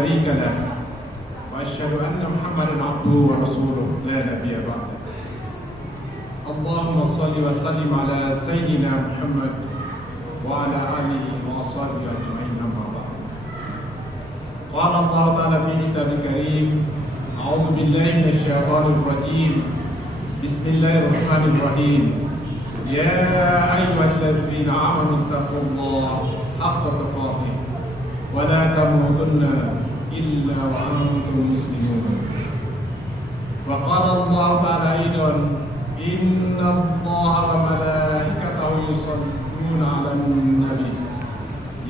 شريك له وأشهد أن محمدا عبده ورسوله لا نبي بعده. اللهم صل وسلم على سيدنا محمد وعلى آله وأصحابه أجمعين أما بعد. قال الله تعالى في كتابه الكريم: أعوذ بالله من الشيطان الرجيم. بسم الله الرحمن الرحيم. يا أيها الذين آمنوا اتقوا الله حق تقاته ولا تموتن إلا وأنتم مسلمون. وقال الله تعالى أيضا: إن الله وملائكته يصلون على النبي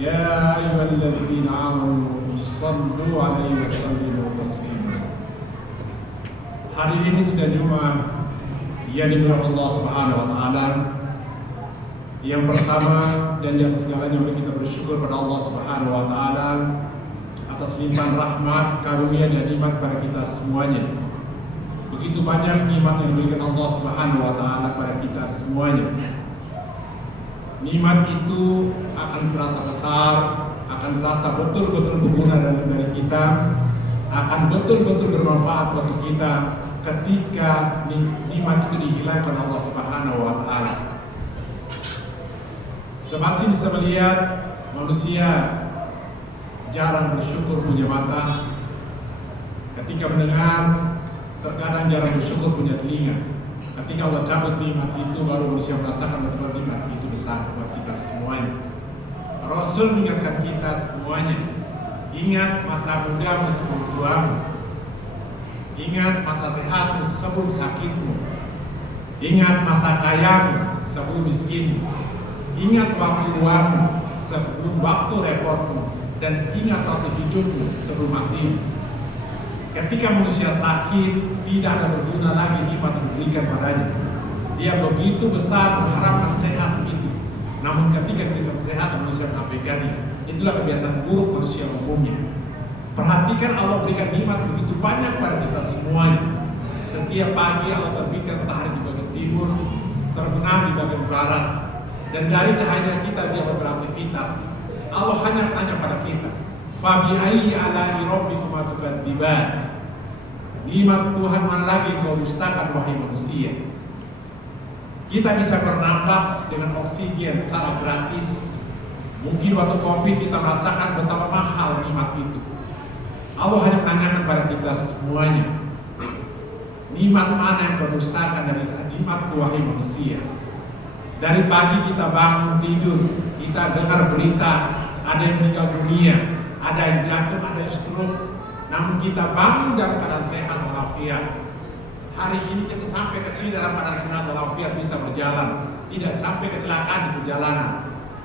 يا أيها الذين آمنوا صلوا عليه وسلموا تسليما. Hari ini sidang Jumat yang dimuliakan Allah Subhanahu wa taala. Yang pertama dan di atas segalanya kita bersyukur pada Allah Subhanahu wa taala atas limpahan rahmat, karunia dan nikmat pada kita semuanya. Begitu banyak nikmat yang diberikan Allah Subhanahu wa taala kepada kita semuanya. Nikmat itu akan terasa besar, akan terasa betul-betul berguna dari kita, akan betul-betul bermanfaat bagi kita ketika nikmat itu dihilangkan Allah Subhanahu wa taala. Semasih bisa melihat manusia jarang bersyukur punya mata, ketika mendengar terkadang jarang bersyukur punya telinga. Ketika Allah cabut nikmat itu baru manusia merasakan betapa nikmat itu besar buat kita semuanya. Rasul mengingatkan kita semuanya, ingat masa mudamu sebelum tuamu, ingat masa sehatmu sebelum sakitmu, ingat masa kayamu sebelum miskinmu, ingat waktu luangmu sebelum waktu repotmu, dan ingat waktu hidupmu sebelum matimu. Ketika manusia sakit, tidak ada berguna lagi nikmat yang diberikan padanya. Dia begitu besar mengharapkan sehat itu, namun ketika diberikan kesehatan manusia mengabaikannya. Itulah kebiasaan buruk manusia umumnya. Perhatikan Allah berikan nikmat begitu banyak pada kita semuanya. Setiap pagi Allah terbitkan matahari di bagian timur, terbenam di bagian barat, dan dari cahaya kita dia beraktivitas. Allah hanya tanya pada kita, Fabi ayyi ala'i rabbikum tukadziban. Nikmat Tuhan mana lagi kau dustakan wahai manusia? Kita bisa bernapas dengan oksigen secara gratis. Mungkin waktu Covid kita merasakan betapa mahal nikmat itu. Allah hanya menanyakan pada kita semuanya, nikmat mana yang kau dustakan dari nikmat wahai manusia? Dari pagi kita bangun tidur, kita dengar berita ada yang meninggal dunia, ada yang jatuh, ada yang stroke, namun kita bangun dalam keadaan sehat walafiat. Hari ini kita sampai ke sini dalam keadaan sehat walafiat, bisa berjalan, tidak sampai kecelakaan di perjalanan.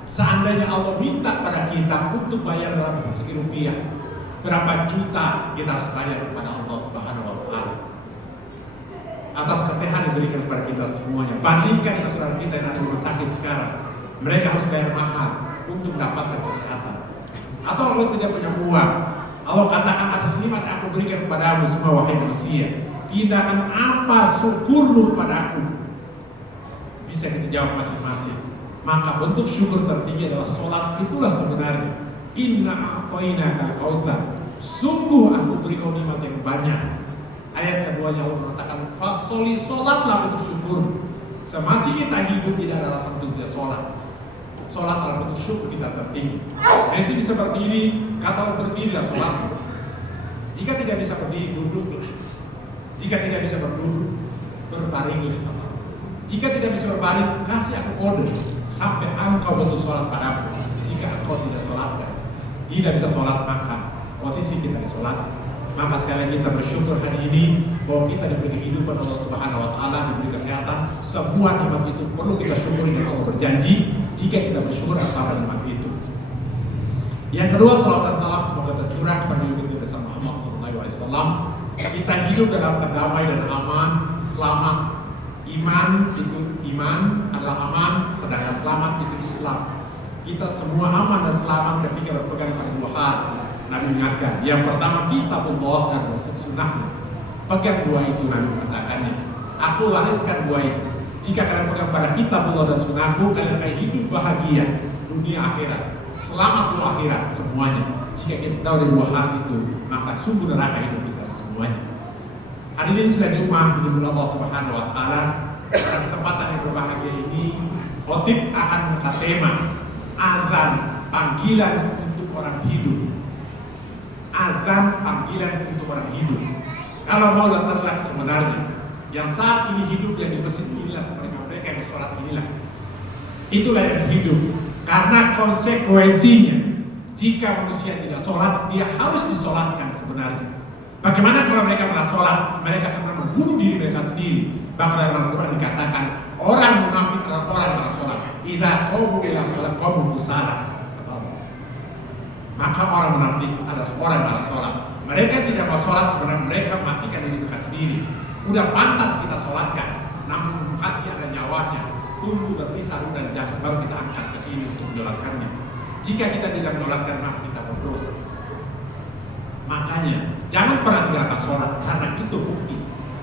Seandainya Allah minta pada kita untuk bayar dalam segi rupiah, berapa juta kita harus bayar kepada Allah Subhanahu wa taala atas ketehan yang diberikan kepada kita semuanya. Bandingkan dengan saudara kita yang ada di rumah sakit sekarang, mereka harus bayar mahal untuk mendapatkan kesehatan. Atau Allah tidak punya uang, Allah katakan ada nikmat yang aku berikan kepadamu semua wahai manusia, tindakan apa syukurmu padaku? Bisa kita jawab masing-masing. Maka bentuk syukur tertinggi adalah sholat. Itulah sebenarnya inna a'tainakal kautsar, sungguh aku beri kau nikmat yang banyak. Ayat keduanya Allah mengatakan fasoli, sholatlah bentuk syukur. Semasih kita hidup tidak ada alasan untuk tidak sholat. Sholat adalah bentuk syukur kita tertinggi. Messi bisa berdiri, kata Allah berdirilah sholat. Jika tidak bisa berdiri, duduklah. Jika tidak bisa berduduk, berbaringlah. Jika tidak bisa berbaring, kasih aku kode sampai engkau betul sholat padaku. Jika engkau tidak sholatkan, tidak bisa sholat, maka posisi kita di sholat. Maka sekali lagi kita bersyukur hari ini bahwa kita diberi kehidupan Allah Subhanahu wa taala, diberi kesehatan. Semua nikmat itu perlu kita syukuri, dan Allah berjanji jika kita bersyukur atas nikmat itu. Yang kedua, salawat dan salam semoga tercurah kepada Nabi besar Muhammad SAW. Kita hidup dalam kedamai dan aman, selamat. Iman itu iman adalah aman, sedangkan selamat itu Islam. Kita semua aman dan selamat ketika berpegang pada dua hal. Nabi mengingatkan, yang pertama kitabullah dan sunnah. Pegang dua itu, Nabi mengatakannya. Aku wariskan dua itu. Jika kalian pegang pada kitabullah dan sunnahku, kalian akan hidup bahagia dunia akhirat. Selamat dua akhirat semuanya. jika kita tahu dari dua hal itu, maka sungguh neraka hidup kita semuanya. Hari ini sedang Jumat menurut Allah Subhanahu Wa Taala. Pada kesempatan yang berbahagia ini, khotib akan mengangkat tema azan panggilan untuk orang hidup. Azan panggilan untuk orang hidup. Kalau mau terlihat sebenarnya, yang saat ini hidup yang di masjid inilah seperti mereka yang sholat inilah. Itulah yang hidup. Karena konsekuensinya, jika manusia tidak sholat, dia harus disolatkan sebenarnya. Bagaimana kalau mereka malah sholat? Mereka sebenarnya membunuh diri mereka sendiri. Bahkan dalam Al-Quran dikatakan orang munafik adalah orang yang sholat. Idza qamu ila sholat qamu kusala. Maka orang munafik adalah orang yang sholat. Mereka tidak mau sholat, sebenarnya mereka matikan diri mereka sendiri. Udah pantas kita sholatkan, namun kasih ada nyawanya. Tunggu berpisah dan jasad baru kita angkat ke sini untuk menyolatkannya. Jika kita tidak menyolatkan, maka kita berdosa. Makanya jangan pernah tinggalkan sholat, karena itu bukti.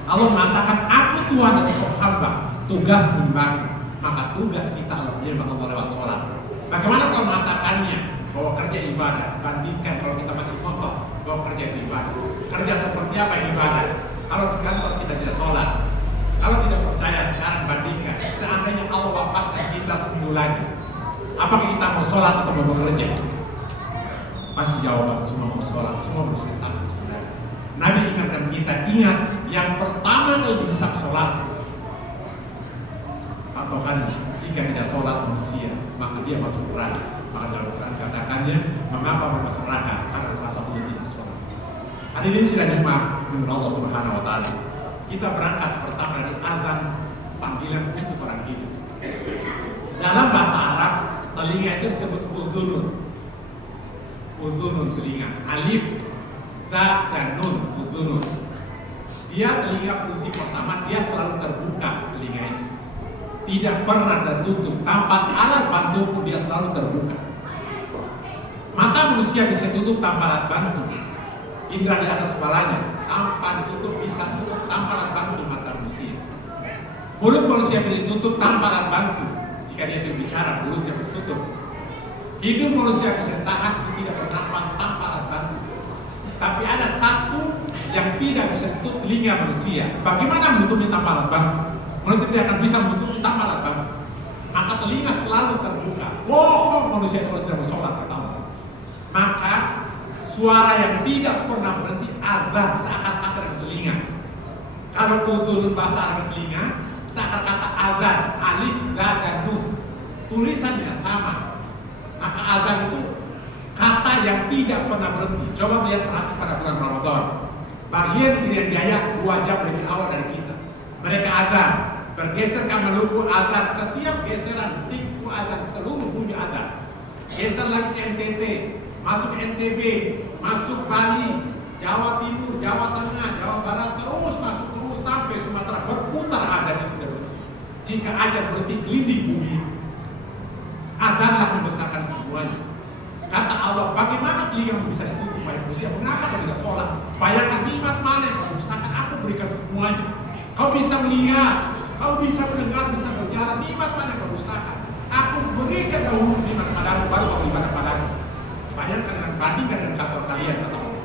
Allah mengatakan, aku Tuhan dan engkau hamba, tugas menyembahku. Maka tugas kita adalah menyembah Allah lewat sholat. Bagaimana kalau mengatakannya bahwa kerja ibadah? Bandingkan kalau kita masih ngotot bahwa kerja itu ibadah. Kerja seperti apa yang ibadah? Kalau di kantor kita tidak sholat. Kalau tidak percaya sekarang bandingkan. Seandainya Allah wafatkan kita seminggu lagi, apakah kita mau sholat atau mau bekerja? Pasti jawaban semua mau sholat, semua bersetan sebenarnya. Nabi ingatkan kita, ingat yang pertama kali dihisab sholat. Patokannya, jika tidak sholat manusia, maka dia masuk neraka. Maka dalam Quran katakannya, mengapa masuk neraka? Karena salah satunya tidak sholat. Hari ini sidang Jumat menurut Allah Subhanahu Wa Taala. Kita berangkat pertama dari azan panggilan untuk orang hidup. Dalam bahasa Arab, telinga itu disebut uzunun. Uzunun telinga. Alif, za, dan nun. Uzunun. Dia telinga fungsi pertama, dia selalu terbuka telinga itu. Tidak pernah tertutup. Tanpa alat bantu pun dia selalu terbuka. Mata manusia bisa tutup tanpa alat bantu. Indra di atas kepalanya tanpa ditutup bisa tutup tanpa alat bantu mata manusia. Mulut manusia bisa ditutup tanpa alat bantu. Jika dia berbicara, mulutnya tertutup. Hidup manusia bisa tahan tidak bernafas tanpa alat bantu. Tapi ada satu yang tidak bisa ditutup, telinga manusia. Bagaimana menutupnya tanpa alat bantu? Manusia tidak akan bisa menutup tanpa alat bantu. Maka telinga selalu terbuka. Bohong manusia kalau tidak bersolat, kata Allah. Maka suara yang tidak pernah berhenti azan seakan-akan telinga. Kalau uzun bahasa Arab telinga, seakan kata azan, alif, da, dan nun. Tulisannya sama. Maka azan itu kata yang tidak pernah berhenti. Coba lihat perhati pada bulan Ramadan. Bagian Irian Jaya 2 jam lebih awal dari kita. Mereka azan, bergeser ke Maluku azan, setiap geseran detik itu azan, seluruh bumi azan. Geser lagi ke NTT, masuk ke NTB, masuk Bali, Jawa Timur, Jawa Tengah, Jawa Barat, terus masuk terus sampai Sumatera, berputar azan itu terus. Jika azan berhenti gelinding bumi, azanlah membesarkan semuanya. Kata Allah, bagaimana telinga bisa ditutup manusia? Mengapa kau tidak sholat? Bayangkan nikmat mana yang kau usahakan, aku berikan semuanya. Kau bisa melihat, kau bisa mendengar, bisa berjalan. Nikmat mana yang kau usahakan? Aku berikan dahulu nikmat padamu, baru kau ibadah padamu. Bayangkan dan bandingkan dengan kantor kalian, kata Allah.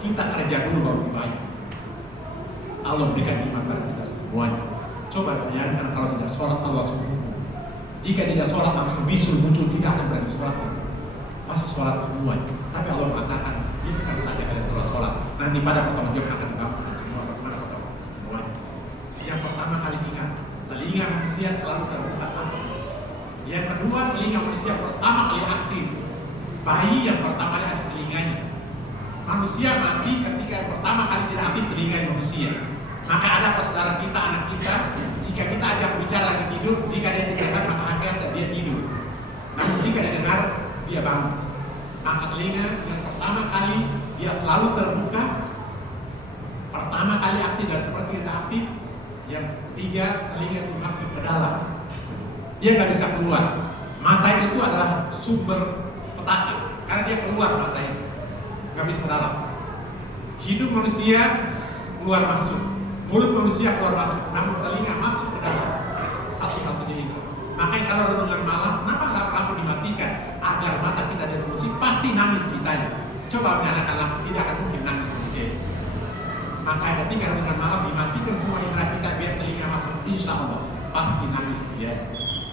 Kita kerja dulu baru dibayar. Allah berikan nikmat pada kita semuanya. Coba bayangkan kalau tidak sholat Allah subhanahu. Jika tidak sholat langsung bisul muncul, tidak akan berani sholat. Pasti sholat semuanya. Tapi Allah mengatakan, biarkan saja kalian terus sholat. Nanti pada pertemuan Jumat akan dibangunkan semua. Bagaimana pertemuan semuanya? Yang pertama kali ingat, telinga manusia selalu terbuka. Yang kedua, telinga manusia pertama kali aktif. Bayi yang pertama kali aktif telinganya. Manusia mati ketika yang pertama kali tidak aktif telinga manusia. Maka ada saudara kita, anak kita, jika kita ajak bicara lagi tidur, jika dia dengar maka akhirnya dia tidur. Namun jika dia dengar, dia bangun. Maka telinga yang pertama kali dia selalu terbuka, pertama kali aktif dan seperti kita aktif. Yang ketiga, telinga itu masuk ke dalam, dia nggak bisa keluar. Mata itu adalah sumber petaka, karena dia keluar mata itu, nggak bisa ke dalam. Hidup manusia keluar masuk, mulut manusia keluar masuk, namun telinga masuk ke dalam. Satu-satunya itu. Makanya kalau renungan malam, kenapa lampu dimatikan? agar mata kita depresi, pasti nangis kita. Coba nyalakan lampu, tidak akan mungkin nangis manusia. Maka ketika dengan malam dimatikan semua indera kita biar telinga masuk, insya Allah pasti nangis dia.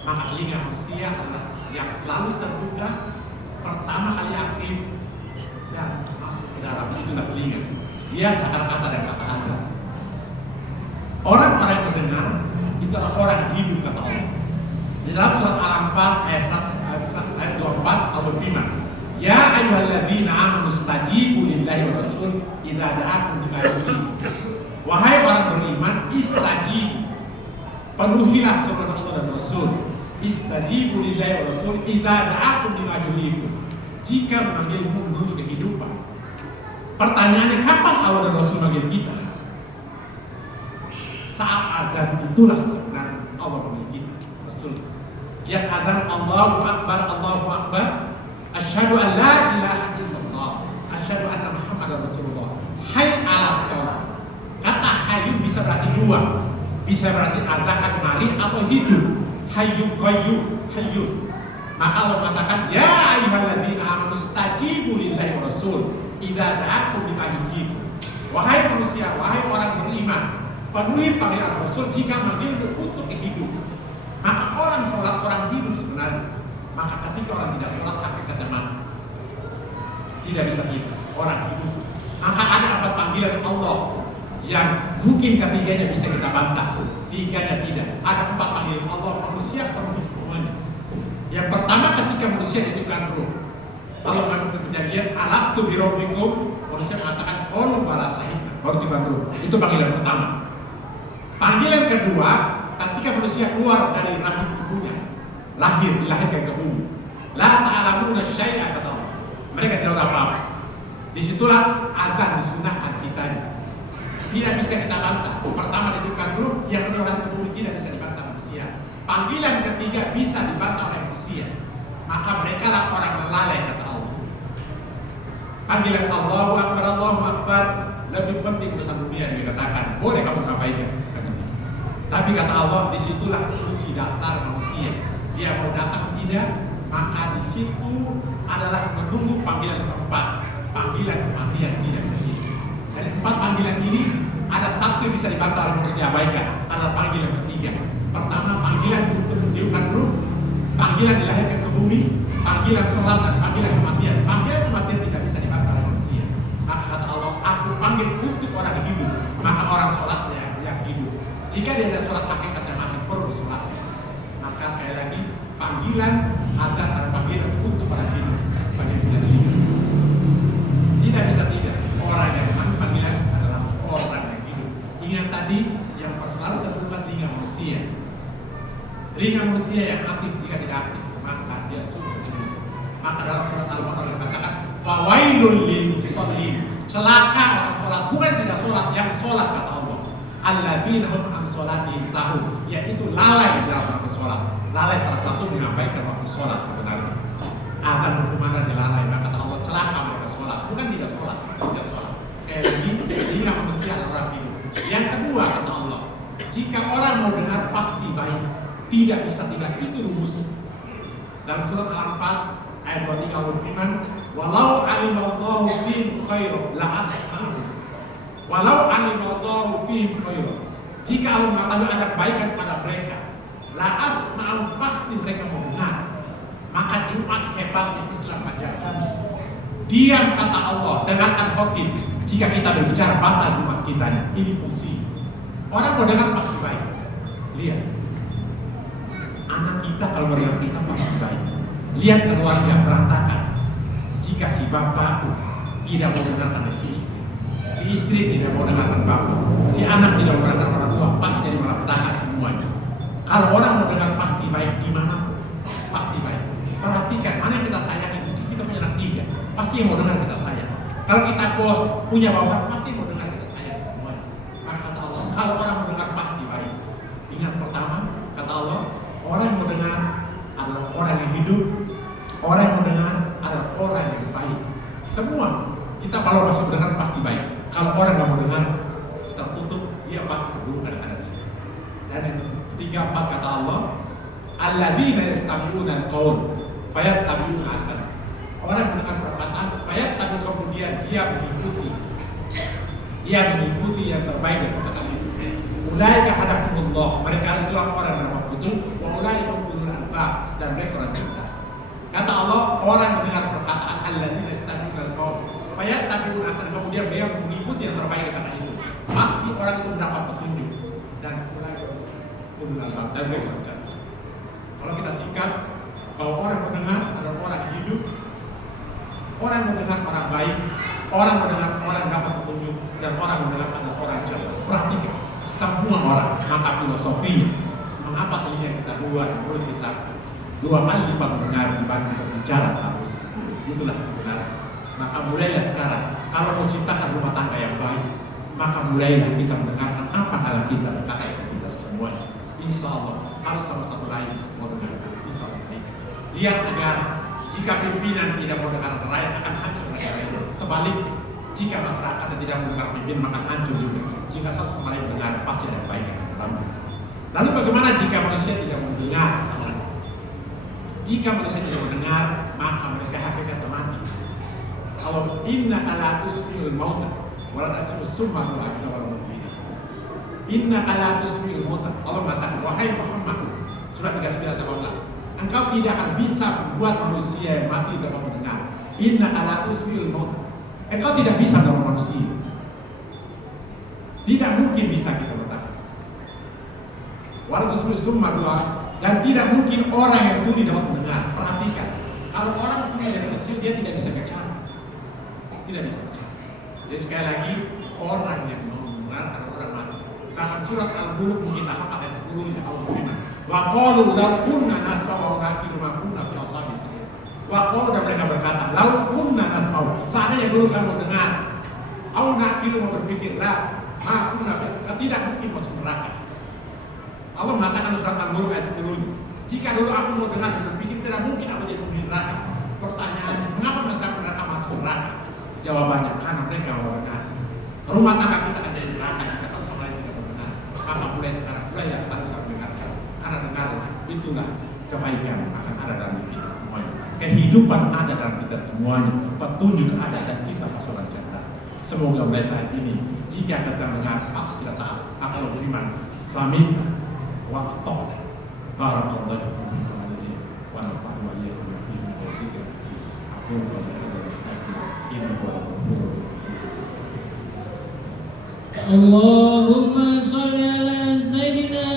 Maka telinga manusia adalah yang selalu terbuka, pertama kali aktif dan masuk ke dalam, itulah telinga. Dia kata-kata dan kata ada. Orang-orang yang mendengar itu adalah orang yang hidup, kata Allah. Di dalam surat Al-Anfal ayat 24 Allah firman, ya ayyuhalladzina amanu stajibu lillahi wa rasul idza da'akum lima yuhyikum. Wahai orang beriman, istajibu, penuhilah seruan Allah dan Rasul. Istajibu lillahi wa rasul idza da'akum lima yuhyikum. Jika memanggilmu menuju kehidupan. Pertanyaannya, kapan Allah dan Rasul memanggil kita? Saat azan itulah sebenarnya Allah memanggil kita, Rasul. Yang azan Allahu Akbar, Allahu Akbar, asyhadu an la ilaha illallah, asyhadu anna Muhammadar Rasulullah. Hayy 'alas shalah. Kata hayyu bisa berarti dua. Bisa berarti adakan mari atau hidup. Hayyu qayyum, hayyu. Maka Allah mengatakan, ya ayyuhalladzina amanu stajibu lillahi wa rasul idza da'akum lima yuhyikum. Wahai manusia, wahai orang beriman, penuhi panggilan Rasul jika memanggilmu untuk hidup. Maka orang sholat, orang hidup sebenarnya. Maka ketika orang tidak sholat, hakikatnya mati. Tidak bisa kita, orang hidup. Maka ada 4 panggilan Allah yang mungkin ketiganya bisa kita bantah, tiganya tidak. Ada 4 panggilan Allah, manusia penuhi semuanya. Yang pertama ketika manusia ditiupkan ruh. Allah mengatakan perjanjian, alastu birabbikum, manusia mengatakan qalu bala syahidna, baru tiba ruh. Itu panggilan pertama. Panggilan kedua, ketika manusia keluar dari rahim ibunya, dilahirkan ke bumi. La ta'lamuna syai'an, kata Allah. Mereka tidak tahu apa-apa. Disitulah azan disunahkan kitanya. Tidak bisa kita bantah. Pertama ditiupkan ruh, yang kedua lahir ke bumi, tidak bisa dibantah manusia. Panggilan ketiga bisa dibantah oleh manusia. Maka mereka lah orang melalai, kata Allah. Panggilan Allahu Akbar lebih penting urusan dunia yang dikatakan. Boleh kamu abaikan. Tapi kata Allah, disitulah kunci dasar manusia. Dia mau datang tidak, maka di situ adalah menunggu panggilan keempat, panggilan kematian tidak bisa. Dari 4 panggilan ini ada satu yang bisa dibantah harus diabaikan, adalah panggilan ketiga. Pertama, panggilan untuk meniupkan ruh, panggilan dilahirkan ke bumi, panggilan sholat dan panggilan kematian. Panggilan kematian tidak bisa dibantah oleh manusia. Maka kata Allah, aku panggil untuk orang hidup, maka orang sholatnya yang hidup. Jika dia ada sholat hakikatnya mati, perlu sholat. Maka sekali lagi, panggilan ada panggilan untuk orang hidup, panggilan tidak hidup. Tidak bisa tidak. Orang yang mati panggilan adalah orang yang hidup. Ingat tadi yang selalu terbuka telinga manusia. Telinga manusia yang aktif jika tidak aktif, maka dia sudah hidup. Maka dalam surat Al-Baqarah dikatakan, fawailul lil musallin. Celaka orang sholat, bukan tidak sholat, yang sholat kata Allah. Alladzina hum an sholatihim sahun, yaitu lalai dalam waktu sholat. Lalai salah satu mengabaikan waktu sholat sebenarnya. Akan berkumandang dilalai, maka kata Allah celaka mereka sholat, bukan tidak sholat, tidak sholat. Sekali lagi, telinga manusia adalah orang hidup. Yang kedua kata Allah, jika orang mau dengar pasti baik, tidak bisa tidak, itu rumus. Dalam surat Al-Anfal ayat 23 Allah firman, walau alimallahu fihim khairan la asma'u. Walau alimallahu fihim khairan. Jika Allah mengatakan ada kebaikan pada mereka, la asma'u, pasti mereka mau dengar. Maka Jumat hebatnya Islam ajarkan. Diam kata Allah, dengarkan khotib. Jika kita berbicara batal Jumat kitanya, ini fungsi. Orang mau dengar pasti baik. Lihat, anak kita kalau mendengar kita pasti baik. Lihat keluarga berantakan. Jika si bapak tidak mau dengarkan si istri tidak mau dengarkan bapak, si anak tidak mau dengarkan orang tua, pasti jadi malapetaka semuanya. Kalau orang mau dengar pasti baik, gimana pun pasti baik. Perhatikan mana yang kita sayangi. Mungkin kita punya anak 3, pasti yang mau dengar kita sayang. Kalau kita bos punya bapak, pasti mau dengar kita sayang semuanya. Maka kata Allah, kalau orang mau dengar pasti baik. Ingat pertama, kata Allah, orang yang mau dengar adalah orang yang hidup. Orang yang mau dengar adalah orang yang baik. Semua kita kalau masih mendengar pasti baik. Kalau orang nggak mau dengar, tertutup, dia pasti berguru ada di sini. Dan yang ketiga, 4 kata Allah, alladzina yastami'una al-qaul Fayat tabi'un hasan. Orang mendengar perkataan fayat tabi, kemudian dia mengikuti yang terbaik dari perkataan itu. Ulaika hadakumullah, mereka itu orang yang dapat petunjuk. Wa ulaika ulul albab, dan mereka orang cerdas. Kata Allah, orang mendengar perkataan alladzina yastami'una al-qaul fayat tabi'un hasan, kemudian dia mengikuti yang terbaik dari kata itu. Pasti orang itu mendapat petunjuk, dan ulaika ulul albab, dan mereka orang cerdas. Kalau kita singkat, bahwa orang mendengar adalah orang hidup, orang mendengar orang baik, orang mendengar orang dapat petunjuk, dan orang mendengar adalah orang cerdas. Perhatikan, semua orang, maka filosofinya, mengapa ini yang kita boleh satu, dua kali lipat mendengar dibanding berbicara seharusnya. Itulah sebenarnya. Maka mulailah sekarang, kalau mau ciptakan rumah tangga yang baik, maka mulailah kita mendengarkan apa hal kita berkata kita semuanya. Insya Allah, kalau sama-sama lain mau dengarkan, insya Allah baik. Lihat negara, jika pimpinan tidak mau dengar rakyat akan hancur negara itu. Sebaliknya, jika masyarakat tidak mendengar pimpinan maka hancur juga. Jika satu sama lain mendengar, pasti ada baik yang bertambah. Lalu bagaimana jika manusia tidak mendengar? Jika manusia tidak mendengar, maka mereka hakikat mati. Kalau inna ala tusmiul mauta wala tasmi'us summa wa abida wal mu'minin. Inna ala tusmiul mauta. Allah mengatakan, wahai Muhammad, surat 39 ayat 18. Engkau tidak akan bisa membuat manusia yang mati dapat mendengar. Inna ala tusmiul mauta. Engkau tidak bisa dalam manusia. Tidak mungkin bisa kita bertahan. Wala tusmi'us summa wa, dan tidak mungkin orang yang tuli dapat mendengar. Perhatikan, kalau orang tuli dari kecil dia tidak bisa bicara. Tidak bisa bicara. Jadi sekali lagi, orang yang mau mendengar adalah orang mati. Bahkan surat Al-Mulk mungkin ayat 10 Allah berfirman, wa qalu law kunna nasma'u wa naqilu ma kunna fi ashabis sa'ir. Wa qalu, dan mereka berkata, law kunna nasma'u, seandainya dulu kamu dengar, au naqilu, mau berpikir, la ma kunna fi, tidak mungkin masuk neraka. Allah mengatakan surat Al-Mulk ayat 10, jika dulu aku mau dengar dan berpikir, tidak mungkin aku jadi penghuni neraka. Pertanyaannya, mengapa masyarakat neraka masuk neraka? Jawabannya, karena mereka mau dengar. Rumah tangga kita ada di neraka jika satu sama lain tidak mendengar. Maka mulai sekarang, mulailah satu-satu mendengarkan. Karena dengarlah, itulah kebaikan akan ada dalam kita semuanya. Kehidupan ada dalam kita semuanya. Petunjuk ada, dan kita pasukan cerdas. Semoga mulai saat ini, jika kita mendengar, pasti kita tahu. Akan berfirman, Sami waktu barakallahu fiikum wa nafa'ana wa iyyakum fihi wa dzikra. Aku Allahumma sholli ala Sayyidina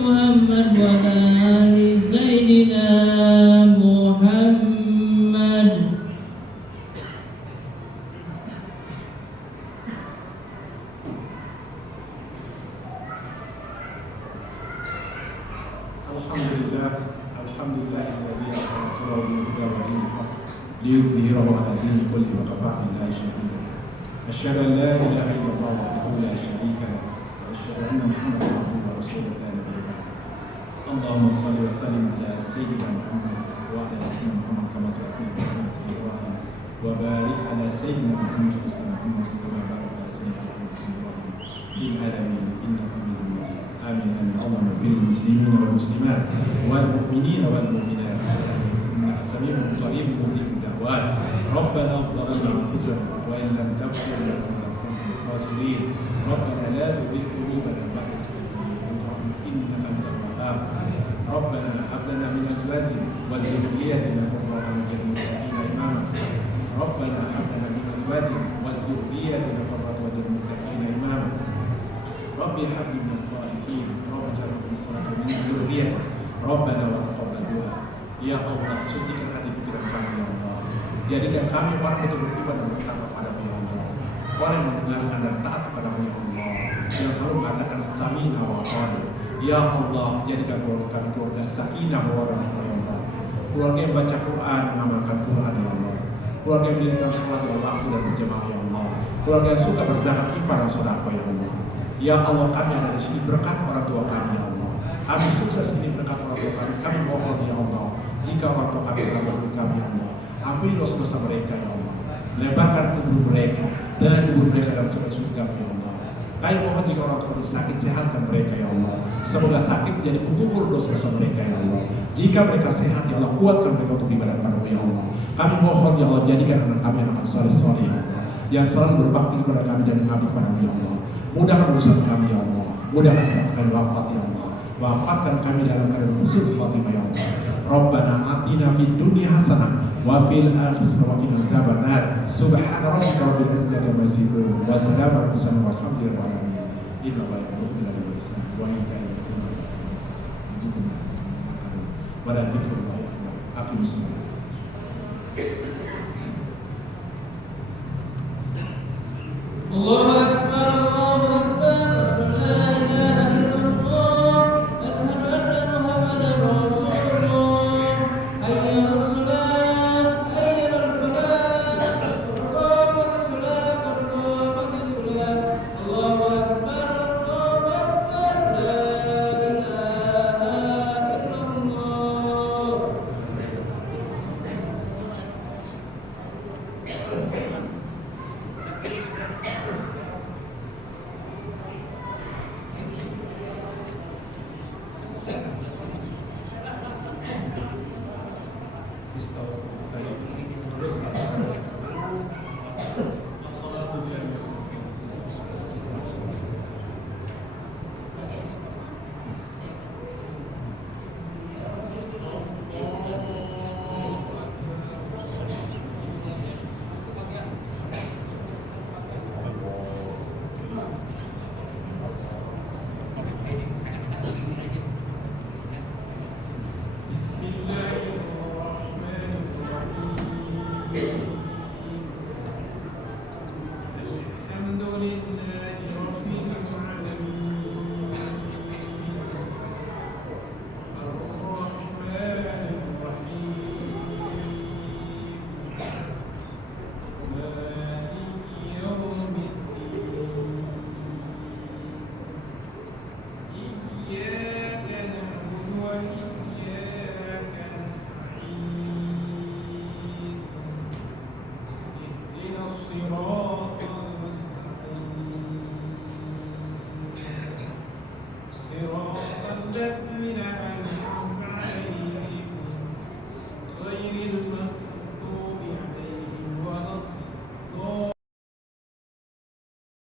Muhammad wa ala ali Sayyidina Muhammad. Alhamdulillah alladzi arsala rasulahu bil huda wa dinil haqq liyudhhirahu ala dini kullihi wa kafaa billahi shahida. Asyhadu an la ilaha illallah wahdahu la syarika lahu wa asyhadu anna Muhammadan abduhu wa rasuluhu la nabiyya ba'dahu. Allahumma shalli wa sallim ala sayyidina Muhammad wa ala sayyidina Muhammad kama sallaita ala Ibrahim wa barik ala sayyidina Muhammad wa ala Muhammad kama barakta ala sayyidina Muhammad fil alamin innaka Hamidum Majid. Amin amin. Allahumma fil muslimina wal muslimat wal mu'minina wal mu'minat innaka sami'un qaribun mujibud da'wat. ربنا ظلمنا أنفسنا وإن لم تغفر لنا لنكن من الخاسرين. ربنا لا تزغ قلوبنا بعد إذ هديتنا إنك أنت الوهاب. ربنا هب لنا من أزواجنا وذرياتنا قرة أعين واجعلنا للمتقين إماما. ربنا هب لنا من أزواجنا وذرياتنا قرة أعين واجعلنا للمتقين إماما. ربي هب لي من الصالحين، رب اجعلنا من الصالحين من ذريتنا. ربنا وتقبل دعاء. Ya Allah, sucikan hati pikiran kami ya Allah. Jadikan kami orang betul beriman dan bertakwa kepadamu ya Allah. Orang yang mendengarkan dan taat kepadamu ya Allah. Yang selalu mengatakan samina wa ata'na. Ya Allah, jadikan keluarga kami keluarga sakinah wa rahmah ya Allah. Keluarga yang baca Quran, mengamalkan Quran ya Allah. Keluarga yang mendirikan sholat ya Allah dan berjamaah ya Allah. Keluarga yang suka berzakat, infak dan sedekah ya Allah. Ya Allah, kami ada di sini berkat orang tua kami ya Allah. Kami sukses ini berkat orang tua kami. Kami mohon ya Allah, jika orang tua kami telah berbuat kami ya Allah, ampuni dosa-dosa mereka ya Allah. Lebarkan kubur mereka dan kubur mereka dalam surga ya Allah. Kami mohon jika orang tua sakit, sehatkan mereka ya Allah. Semoga sakit menjadi penggugur dosa-dosa mereka ya Allah. Jika mereka sehat ya Allah, kuatkan mereka untuk beribadah padamu ya Allah. Kami mohon ya Allah, jadikan anak kami anak soleh-soleh ya Allah, yang selalu berbakti kepada kami dan mengabdi kepadamu ya Allah. Mudahkan urusan kami ya Allah. Mudahkan saat kami wafat ya Allah. Wafatkan kami dalam keadaan husnul khatimah ya Allah. Rabbana atina fid dunya hasanah wa fil akhirati wa qina azabannar. Subhana rabbika rabbil izzati amma yasifun wa salamun alal mursalin walhamdulillahi rabbil alamin. Inna lillahi wa inna ilaihi raji'un. Wa inna ilaihi raji'un. Wa la dzikrullahi akbar. Aqimus salat.